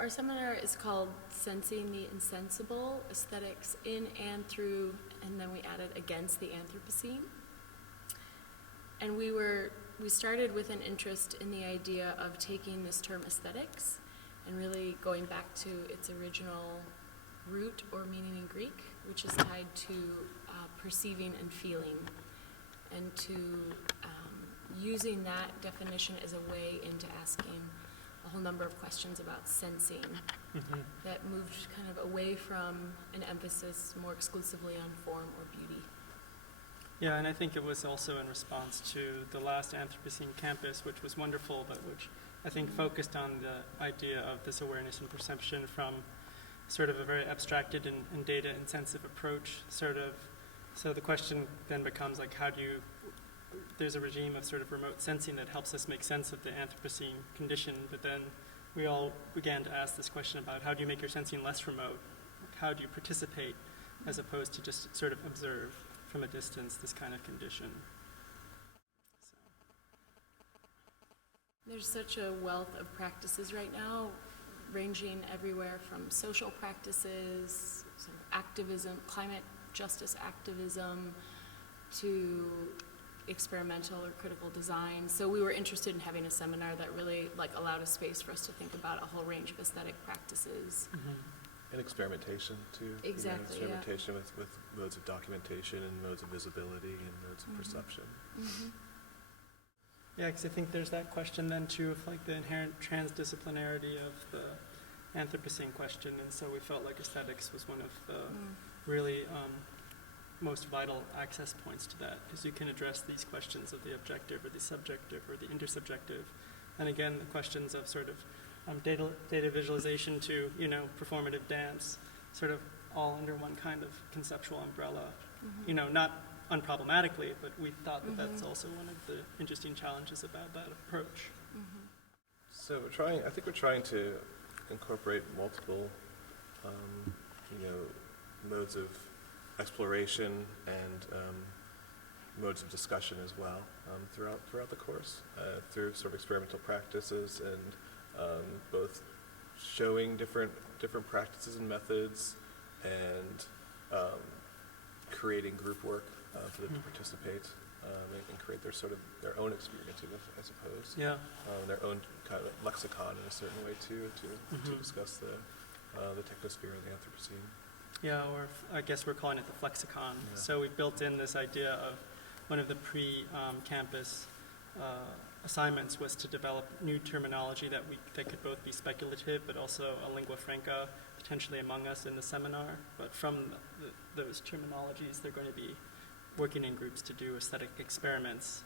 our seminar is called Sensing the Insensible Aesthetics in and through, and then we added against the Anthropocene. And we started with an interest in the idea of taking this term aesthetics and really going back to its original root or meaning in Greek, which is tied to perceiving and feeling, and to using that definition as a way into asking a whole number of questions about sensing that moved kind of away from an emphasis more exclusively on form or beauty. Yeah, and I think it was also in response to the last Anthropocene campus, which was wonderful, but which I think focused on the idea of this awareness and perception from sort of a very abstracted and data-intensive approach, sort of. So the question then becomes, like, how do you, there's a regime of sort of remote sensing that helps us make sense of the Anthropocene condition, but then we all began to ask this question about how do you make your sensing less remote? How do you participate as opposed to just sort of observe from a distance this kind of condition? There's such a wealth of practices right now, ranging everywhere from social practices, sort of activism, climate justice activism, to experimental or critical design. So we were interested in having a seminar that really allowed a space for us to think about a whole range of aesthetic practices. And experimentation too. Exactly. Experimentation with modes of documentation and modes of visibility and modes of perception. Yeah, because I think there's that question then too of the inherent transdisciplinarity of the Anthropocene question, and so we felt like aesthetics was one of the really most vital access points to that, because you can address these questions of the objective or the subjective or the intersubjective, and again the questions of sort of data visualization to performative dance, sort of all under one kind of conceptual umbrella. Not unproblematically, but we thought that that's also one of the interesting challenges about that approach. So I think we're trying to incorporate multiple modes of exploration and modes of discussion as well throughout the course, through sort of experimental practices and both showing different practices and methods and creating group work for them to participate and create their own experience, I suppose. Yeah. Their own kind of lexicon in a certain way too, to discuss the technosphere and the Anthropocene. Yeah, or I guess we're calling it the flexicon. Yeah. So we built in this idea of one of the pre-campus assignments was to develop new terminology that could both be speculative but also a lingua franca potentially among us in the seminar. But from those terminologies, they're going to be working in groups to do aesthetic experiments.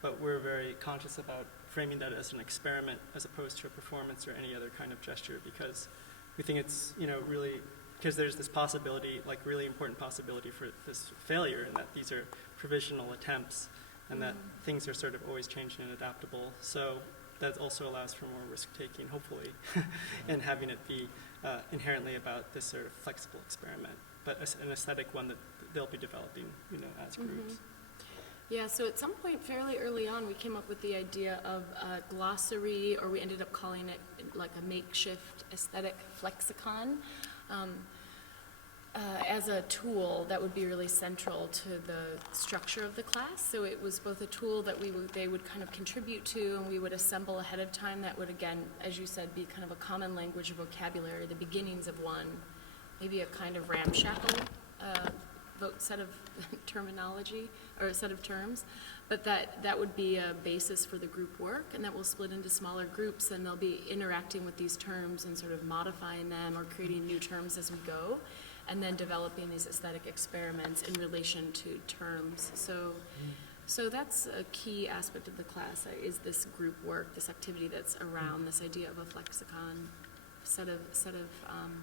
But we're very conscious about framing that as an experiment as opposed to a performance or any other kind of gesture, because we think it's really, because there's this possibility, really important possibility for this failure, and that these are provisional attempts and that things are sort of always changing and adaptable. So that also allows for more risk-taking, hopefully, and having it be inherently about this sort of flexible experiment, but an aesthetic one that they'll be developing, as groups. Yeah, so at some point fairly early on, we came up with the idea of a glossary, or we ended up calling it like a makeshift aesthetic flexicon, as a tool that would be really central to the structure of the class. So it was both a tool that they would kind of contribute to, and we would assemble ahead of time that would, again, as you said, be kind of a common language vocabulary, the beginnings of one, maybe a kind of ramshackle set of terminology, or a set of terms, but that would be a basis for the group work, and that will split into smaller groups, and they'll be interacting with these terms and sort of modifying them or creating new terms as we go, and then developing these aesthetic experiments in relation to terms. So that's a key aspect of the class, is this group work, this activity that's around this idea of a flexicon, set of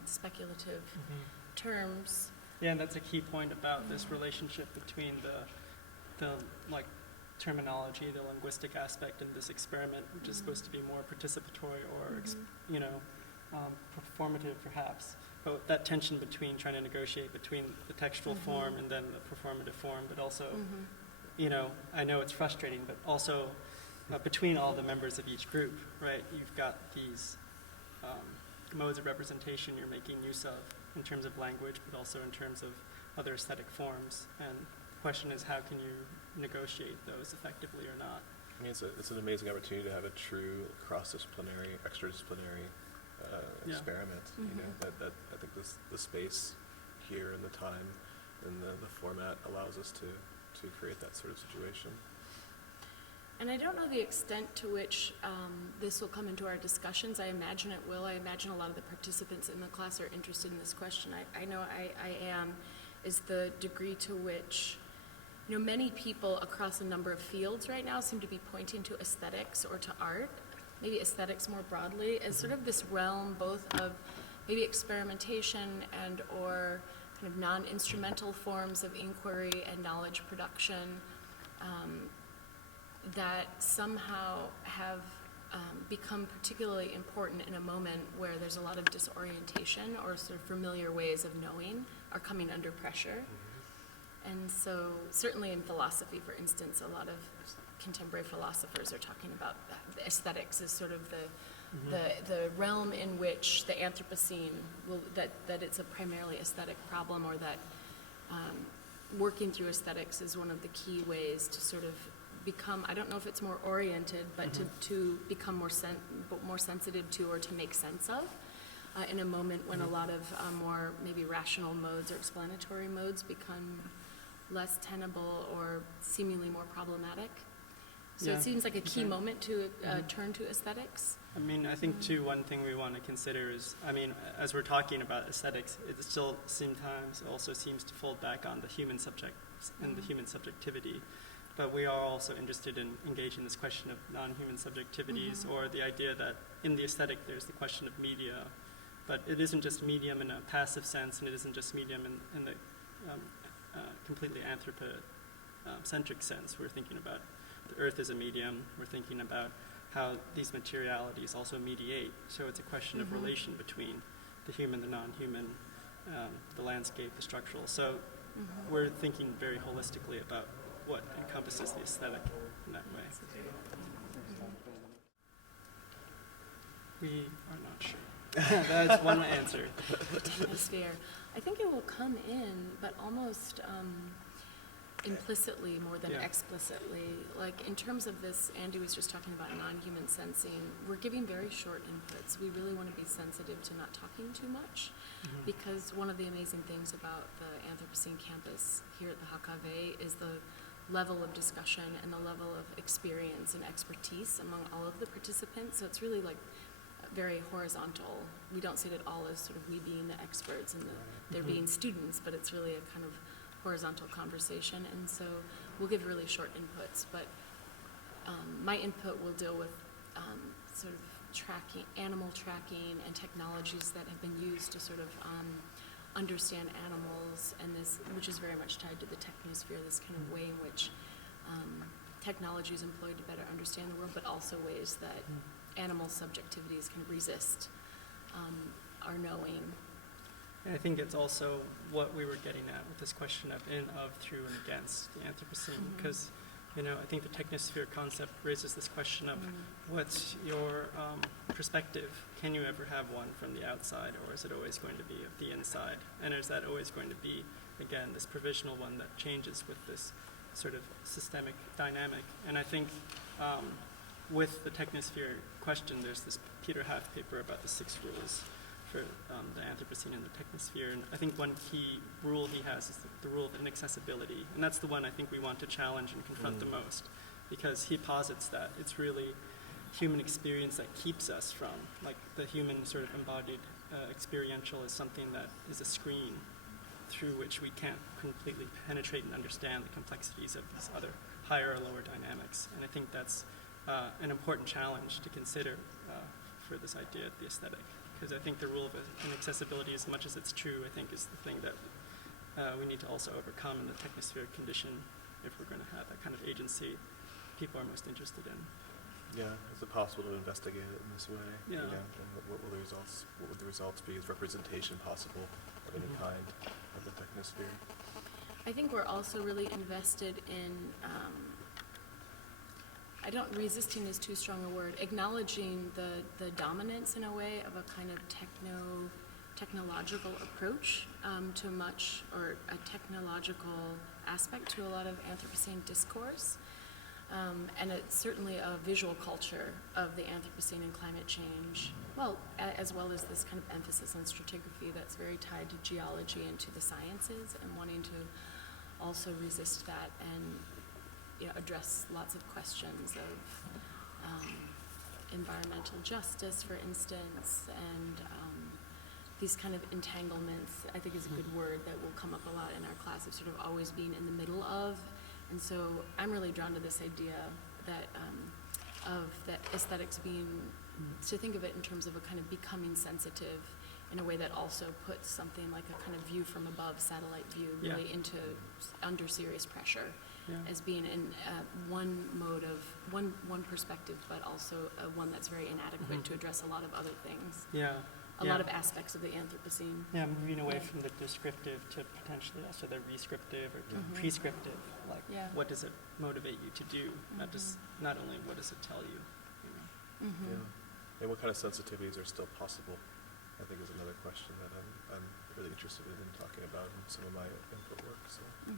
speculative terms. Yeah, and that's a key point about this relationship between the terminology, the linguistic aspect, and this experiment, which is supposed to be more participatory or performative, perhaps. But that tension between trying to negotiate between the textual form and then the performative form, but also, I know it's frustrating, but also between all the members of each group, right? You've got these modes of representation you're making use of in terms of language, but also in terms of other aesthetic forms. And the question is, how can you negotiate those effectively or not? I mean, it's an amazing opportunity to have a true cross-disciplinary, extradisciplinary experiment. You know, that I think the space here and the time and the format allows us to create that sort of situation. And I don't know the extent to which this will come into our discussions. I imagine it will. I imagine a lot of the participants in the class are interested in this question. I know I am, is the degree to which, you know, many people across a number of fields right now seem to be pointing to aesthetics or to art, maybe aesthetics more broadly, as sort of this realm both of maybe experimentation and or kind of non-instrumental forms of inquiry and knowledge production that somehow have become particularly important in a moment where there's a lot of disorientation or sort of familiar ways of knowing are coming under pressure. And so certainly in philosophy, for instance, a lot of contemporary philosophers are talking about aesthetics as sort of the realm in which the Anthropocene will, that it's a primarily aesthetic problem, or that working through aesthetics is one of the key ways to sort of become, I don't know if it's more oriented, but to become more sensitive to or to make sense of in a moment when a lot of more maybe rational modes or explanatory modes become less tenable or seemingly more problematic. So Yeah. it seems like a key Okay. moment to turn to aesthetics. I mean, I think too, one thing we want to consider is, I mean, as we're talking about aesthetics, it still sometimes also seems to fold back on the human subject and the human subjectivity. But we are also interested in engaging this question of non-human subjectivities, or the idea that in the aesthetic there's the question of media, but it isn't just medium in a passive sense, and it isn't just medium in the completely anthropocentric sense. We're thinking about the earth as a medium. We're thinking about how these materialities also mediate. So it's a question of relation between the human, the non-human, the landscape, the structural. So we're thinking very holistically about what encompasses the aesthetic in that way. We are not sure. That's one answer. Atmosphere. I think it will come in, but almost implicitly more than Yeah. explicitly. Like in terms of this, Andy was just talking about non-human sensing. We're giving very short inputs. We really want to be sensitive to not talking too much, because one of the amazing things about the Anthropocene campus here at the HKV is the level of discussion and the level of experience and expertise among all of the participants. So it's really like very horizontal. We don't see it at all as sort of we being the experts and there being students, but it's really a kind of horizontal conversation. And so we'll give really short inputs, but my input will deal with sort of tracking, animal tracking and technologies that have been used to sort of understand animals, and this, which is very much tied to the technosphere, this kind of way in which technology is employed to better understand the world, but also ways that animal subjectivities can resist our knowing. And I think it's also what we were getting at with this question of in, of, through, and against the Anthropocene, because you know, I think the technosphere concept raises this question of what's your perspective? Can you ever have one from the outside, or is it always going to be of the inside? And is that always going to be, again, this provisional one that changes with this sort of systemic dynamic? And I think with the technosphere question, there's this Peter Haft paper about the 6 rules for the Anthropocene and the technosphere. And I think one key rule he has is the rule of inaccessibility. And that's the one I think we want to challenge and confront the most, because he posits that it's really human experience that keeps us from, like the human sort of embodied experiential is something that is a screen through which we can't completely penetrate and understand the complexities of these other higher or lower dynamics. And I think that's an important challenge to consider for this idea of the aesthetic. Because I think the rule of inaccessibility, as much as it's true, I think is the thing that we need to also overcome in the technospheric condition if we're going to have that kind of agency people are most interested in. Yeah, is it possible to investigate it in this way? Yeah. You know, and what will the results? What would the results be? Is representation possible of any kind of the technosphere? I think we're also really invested in I don't, resisting is too strong a word, acknowledging the dominance in a way of a kind of technological approach to much, or a technological aspect to a lot of Anthropocene discourse. And it's certainly a visual culture of the Anthropocene and climate change, well, as well as this kind of emphasis on stratigraphy that's very tied to geology and to the sciences, and wanting to also resist that and, you know, address lots of questions of environmental justice, for instance, and these kind of entanglements, I think is a good word that will come up a lot in our class, of sort of always being in the middle of. And so I'm really drawn to this idea that of that aesthetics being, to think of it in terms of a kind of becoming sensitive in a way that also puts something like a kind of view from above, satellite view, really into under serious pressure, as being in one mode of one perspective, but also one that's very inadequate to address a lot of other things. A lot of aspects of the Anthropocene. Yeah, moving away from the descriptive to potentially also the rescriptive or prescriptive. Like, what does it motivate you to do? Not only what does it tell you. You know? Yeah. And what kind of sensitivities are still possible, I think, is another question that I'm really interested in talking about in some of my input work. So, yeah.